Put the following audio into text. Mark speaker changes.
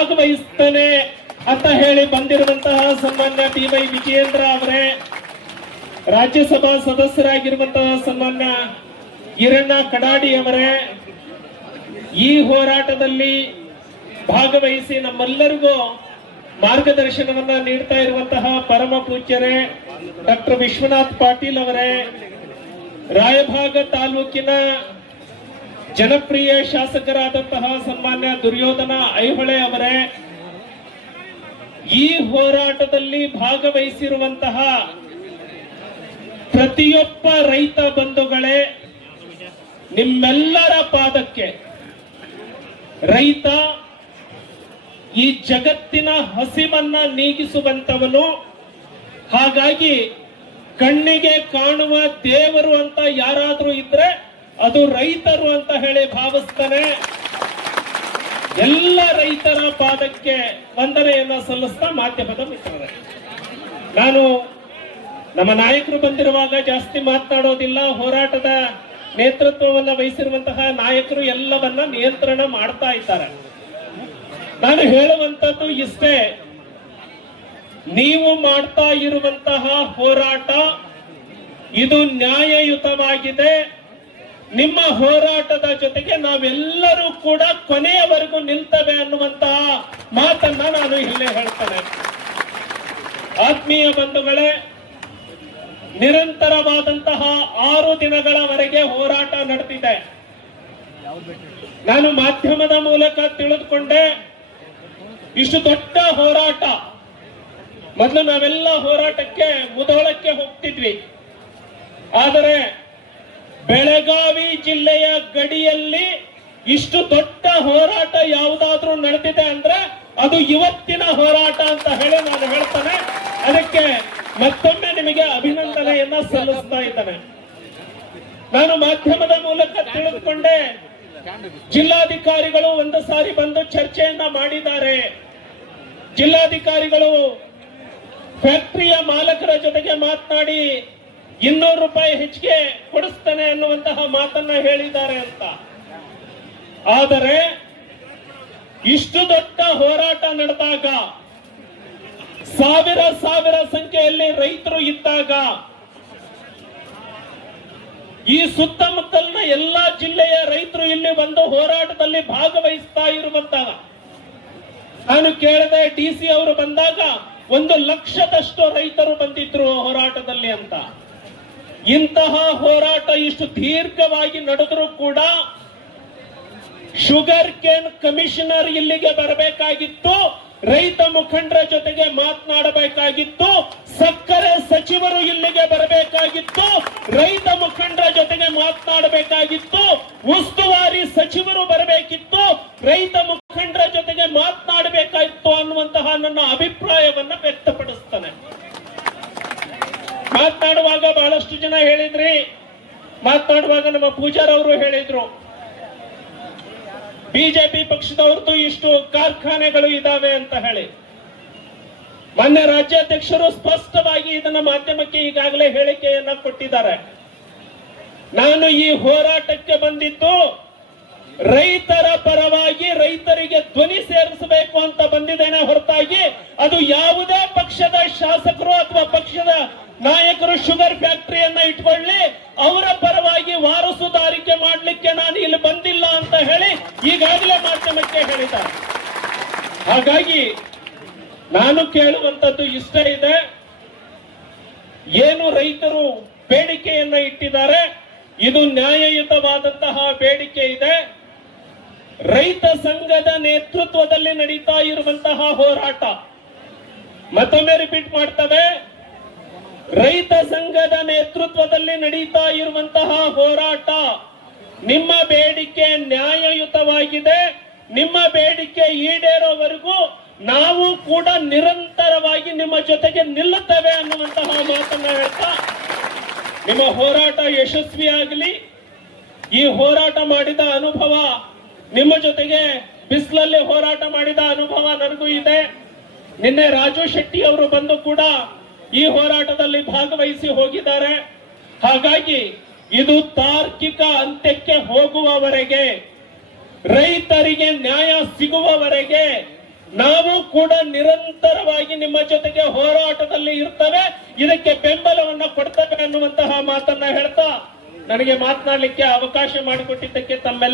Speaker 1: ಭಾಗವಹಿಸ್ತೇನೆ ಅಂತ ಹೇಳಿ ಬಂದಿರುವಂತಹ ಸನ್ಮಾನ್ಯ ಟಿ ವೈ ವಿಜಯೇಂದ್ರ ಅವರೇ, ರಾಜ್ಯಸಭಾ ಸದಸ್ಯರಾಗಿರುವಂತಹ ಸನ್ಮಾನ್ಯ ಈರಣ್ಣ ಕಡಾಡಿ ಅವರೇ, ಈ ಹೋರಾಟದಲ್ಲಿ ಭಾಗವಹಿಸಿ ನಮ್ಮೆಲ್ಲರಿಗೂ ಮಾರ್ಗದರ್ಶನವನ್ನ ನೀಡ್ತಾ ಇರುವಂತಹ ಪರಮ ಪೂಜ್ಯರೇ, ಡಾಕ್ಟರ್ ವಿಶ್ವನಾಥ್ ಪಾಟೀಲ್ ಅವರೇ, ರಾಯಭಾಗ ತಾಲೂಕಿನ ಜನಪ್ರಿಯ ಶಾಸಕರಾದಂತಹ ಸನ್ಮಾನ್ಯ ದುರ್ಯೋಧನ ಐಹೊಳೆ ಅವರೇ, ಈ ಹೋರಾಟದಲ್ಲಿ ಭಾಗವಹಿಸಿರುವಂತಹ ಪ್ರತಿಯೊಬ್ಬ ರೈತ ಬಂಧುಗಳೇ, ನಿಮ್ಮೆಲ್ಲರ ಪಾದಕ್ಕೆ ರೈತ, ಈ ಜಗತ್ತಿನ ಹಸಿವನ್ನ ನೀಗಿಸುವಂತವನು, ಹಾಗಾಗಿ ಕಣ್ಣಿಗೆ ಕಾಣುವ ದೇವರು ಅಂತ ಯಾರಾದರೂ ಇದ್ರೆ ಅದು ರೈತರು ಅಂತ ಹೇಳಿ ಭಾವಿಸ್ತಾನೆ. ಎಲ್ಲ ರೈತರ ಪಾದಕ್ಕೆ ವಂದನೆಯನ್ನ ಸಲ್ಲಿಸ್ತಾ ಮಾಧ್ಯಮದ ಮಿತ್ರರೇ. ನಾನು ನಮ್ಮ ನಾಯಕರು ಬಂದಿರುವಾಗ ಜಾಸ್ತಿ ಮಾತನಾಡೋದಿಲ್ಲ, ಹೋರಾಟದ ನೇತೃತ್ವವನ್ನು ವಹಿಸಿರುವಂತಹ ನಾಯಕರು ಎಲ್ಲವನ್ನ ನಿಯಂತ್ರಣ ಮಾಡ್ತಾ ಇದ್ದಾರೆ. ನಾನು ಹೇಳುವಂತದ್ದು ಇಷ್ಟೇ. ನೀವು ಮಾಡ್ತಾ ಇರುವಂತಹ ಹೋರಾಟ ಇದು ನ್ಯಾಯಯುತವಾಗಿದೆ. ನಿಮ್ಮ ಹೋರಾಟದ ಜೊತೆಗೆ ನಾವೆಲ್ಲರೂ ಕೂಡ ಕೊನೆಯವರೆಗೂ ನಿಲ್ತವೆ ಅನ್ನುವಂತಹ ಮಾತನ್ನ ನಾನು ಇಲ್ಲೇ ಹೇಳ್ತೇನೆ. ಆತ್ಮೀಯ ಬಂಧುಗಳೇ, ನಿರಂತರವಾದಂತಹ ಆರು ದಿನಗಳವರೆಗೆ ಹೋರಾಟ ನಡೆದಿದೆ. ನಾನು ಮಾಧ್ಯಮದ ಮೂಲಕ ತಿಳಿದುಕೊಂಡೆ, ಇಷ್ಟು ದೊಡ್ಡ ಹೋರಾಟ, ಮೊದಲು ನಾವೆಲ್ಲ ಹೋರಾಟಕ್ಕೆ ಮುದೋಳಕ್ಕೆ ಹೋಗ್ತಿದ್ವಿ. ಆದರೆ ಬೆಳಗಾವಿ ಜಿಲ್ಲೆಯ ಗಡಿಯಲ್ಲಿ ಇಷ್ಟು ದೊಡ್ಡ ಹೋರಾಟ ಯಾವುದಾದ್ರೂ ನಡೆದಿದೆ ಅಂದ್ರೆ ಅದು ಇವತ್ತಿನ ಹೋರಾಟ ಅಂತ ಹೇಳಿ ನಾನು ಹೇಳ್ತಾನೆ. ಅದಕ್ಕೆ ಮತ್ತೊಮ್ಮೆ ನಿಮಗೆ ಅಭಿನಂದನೆಯನ್ನ ಸಲ್ಲಿಸ್ತಾ ಇದ್ದೇನೆ. ನಾನು ಮಾಧ್ಯಮದ ಮೂಲಕ ತಿಳಿದುಕೊಂಡೆ, ಜಿಲ್ಲಾಧಿಕಾರಿಗಳು ಒಂದು ಸಾರಿ ಬಂದು ಚರ್ಚೆಯನ್ನ ಮಾಡಿದ್ದಾರೆ. ಜಿಲ್ಲಾಧಿಕಾರಿಗಳು ಫ್ಯಾಕ್ಟರಿಯ ಮಾಲಕರ ಜೊತೆಗೆ ಮಾತನಾಡಿ ಇನ್ನೂರು ರೂಪಾಯಿ ಹೆಚ್ಚಿಗೆ ಕೊಡಿಸ್ತಾನೆ ಅನ್ನುವಂತಹ ಮಾತನ್ನ ಹೇಳಿದ್ದಾರೆ ಅಂತ. ಆದರೆ ಇಷ್ಟು ದೊಡ್ಡ ಹೋರಾಟ ನಡೆದಾಗ, ಸಾವಿರ ಸಾವಿರ ಸಂಖ್ಯೆಯಲ್ಲಿ ರೈತರು ಇದ್ದಾಗ, ಈ ಸುತ್ತಮುತ್ತಲಿನ ಎಲ್ಲಾ ಜಿಲ್ಲೆಯ ರೈತರು ಇಲ್ಲಿ ಬಂದು ಹೋರಾಟದಲ್ಲಿ ಭಾಗವಹಿಸ್ತಾ ಇರುವಂತಹ, ನಾನು ಕೇಳಿದೆ ಡಿ ಸಿ ಅವರು ಬಂದಾಗ ಒಂದು ಲಕ್ಷದಷ್ಟು ರೈತರು ಬಂದಿದ್ರು ಹೋರಾಟದಲ್ಲಿ ಅಂತ. ಇಂತಹ ಹೋರಾಟ ಇಷ್ಟು ದೀರ್ಘವಾಗಿ ನಡೆದರೂ ಕೂಡ ಶುಗರ್ ಕೇನ್ ಕಮಿಷನರ್ ಇಲ್ಲಿಗೆ ಬರಬೇಕಾಗಿತ್ತು. ರೈತ ಮುಖಂಡರ ಜೊತೆಗೆ ಮಾತನಾಡಬೇಕಾಗಿತ್ತು. ಸಕ್ಕರೆ ಸಚಿವರು ಇಲ್ಲಿಗೆ ಬರಬೇಕಾಗಿತ್ತು. ರೈತ ಮುಖಂಡರ ಜೊತೆಗೆ ಮಾತನಾಡಬೇಕಾಗಿತ್ತು. ಉಸ್ತುವಾರಿ ಸಚಿವರು ಬರಬೇಕಿತ್ತು. ರೈತ ಮುಖಂಡರ ಜೊತೆಗೆ ಮಾತನಾಡಬೇಕಾಗಿತ್ತು ಅನ್ನುವಂತಹ ನನ್ನ ಅಭಿಪ್ರಾಯವನ್ನ ವ್ಯಕ್ತಪಡಿಸ್ತಾನೆ. ಮಾತನಾಡುವಾಗ ಬಹಳಷ್ಟು ಜನ ಹೇಳಿದ್ರಿ. ಮಾತನಾಡುವಾಗ ನಮ್ಮ ಪೂಜಾರವರು ಹೇಳಿದ್ರು. ಬಿಜೆಪಿ ಪಕ್ಷದವ್ರದ್ದು ಇಷ್ಟು ಕಾರ್ಖಾನೆಗಳು ಇದಾವೆ ಅಂತ ಹೇಳಿ. ಮೊನ್ನೆ ರಾಜ್ಯಾಧ್ಯಕ್ಷರು ಸ್ಪಷ್ಟವಾಗಿ ಇದನ್ನ ಮಾಧ್ಯಮಕ್ಕೆ ಈಗಾಗಲೇ ಹೇಳಿಕೆಯನ್ನ ಕೊಟ್ಟಿದ್ದಾರೆ. ನಾನು ಈ ಹೋರಾಟಕ್ಕೆ ಬಂದಿದ್ದು ರೈತರ ಪರವಾಗಿ ರೈತರಿಗೆ ಧ್ವನಿ ಸೇರಿಸಬೇಕು ವಾರಸುದಾರಿಕೆ ಮಾಡಲಿಕ್ಕೆ ನಾನು ಇಲ್ಲಿ ಬಂದಿಲ್ಲ ಅಂತ ಹೇಳಿ ಈಗಾಗಲೇ ಮಾಧ್ಯಮಕ್ಕೆ ಹೇಳಿದ್ದಾರೆ. ಹಾಗಾಗಿ ನಾನು ಕೇಳುವಂತದ್ದು ಇಷ್ಟ ಇದೆ. ಏನು ರೈತರು ಬೇಡಿಕೆಯನ್ನ ಇಟ್ಟಿದ್ದಾರೆ, ಇದು ನ್ಯಾಯಯುತವಾದಂತಹ ಬೇಡಿಕೆ ಇದೆ. ರೈತ ಸಂಘದ ನೇತೃತ್ವದಲ್ಲಿ ನಡೀತಾ ಇರುವಂತಹ ಹೋರಾಟ ಮತ್ತೊಮ್ಮೆ ರಿಪೀಟ್ ಮಾಡ್ತವೆ. ರೈತ ಸಂಘದ ನೇತೃತ್ವದಲ್ಲಿ ನಡೀತಾ ಇರುವಂತಹ ಹೋರಾಟ ನಿಮ್ಮ ಬೇಡಿಕೆ ನ್ಯಾಯಯುತವಾಗಿದೆ. ನಿಮ್ಮ ಬೇಡಿಕೆ ಈಡೇರೋವರೆಗೂ ನಾವು ಕೂಡ ನಿರಂತರವಾಗಿ ನಿಮ್ಮ ಜೊತೆಗೆ ನಿಲ್ಲುತ್ತೇವೆ ಅನ್ನುವಂತಹ ಮಾತನ್ನ ಹೇಳ್ತಾ, ನಿಮ್ಮ ಹೋರಾಟ ಯಶಸ್ವಿಯಾಗಲಿ ಈ ಹೋರಾಟ ಮಾಡಿದ ಅನುಭವ ನಿಮ್ಮ ಜೊತೆಗೆ ಬಿಸಿಲಲ್ಲಿ ಹೋರಾಟ ಮಾಡಿದ ಅನುಭವ ನನಗೂ ಇದೆ. ನಿನ್ನೆ ರಾಜು ಶೆಟ್ಟಿ ಅವರು ಬಂದು ಕೂಡ ಈ ಹೋರಾಟದಲ್ಲಿ ಭಾಗವಹಿಸಿ ಹೋಗಿದ್ದಾರೆ. ಹಾಗಾಗಿ ಇದು ತಾರ್ಕಿಕ ಅಂತ್ಯಕ್ಕೆ ಹೋಗುವವರೆಗೆ, ರೈತರಿಗೆ ನ್ಯಾಯ ಸಿಗುವವರೆಗೆ ನಾವು ಕೂಡ ನಿರಂತರವಾಗಿ ನಿಮ್ಮ ಜೊತೆಗೆ ಹೋರಾಟದಲ್ಲಿ ಇರ್ತವೆ. ಇದಕ್ಕೆ ಬೆಂಬಲವನ್ನ ಕೊಡ್ತೇವೆ ಅನ್ನುವಂತಹ ಮಾತನ್ನ ಹೇಳ್ತಾ ನನಗೆ ಮಾತನಾಡಲಿಕ್ಕೆ ಅವಕಾಶ ಮಾಡಿಕೊಟ್ಟಿದ್ದಕ್ಕೆ ತಮ್ಮೆಲ್ಲ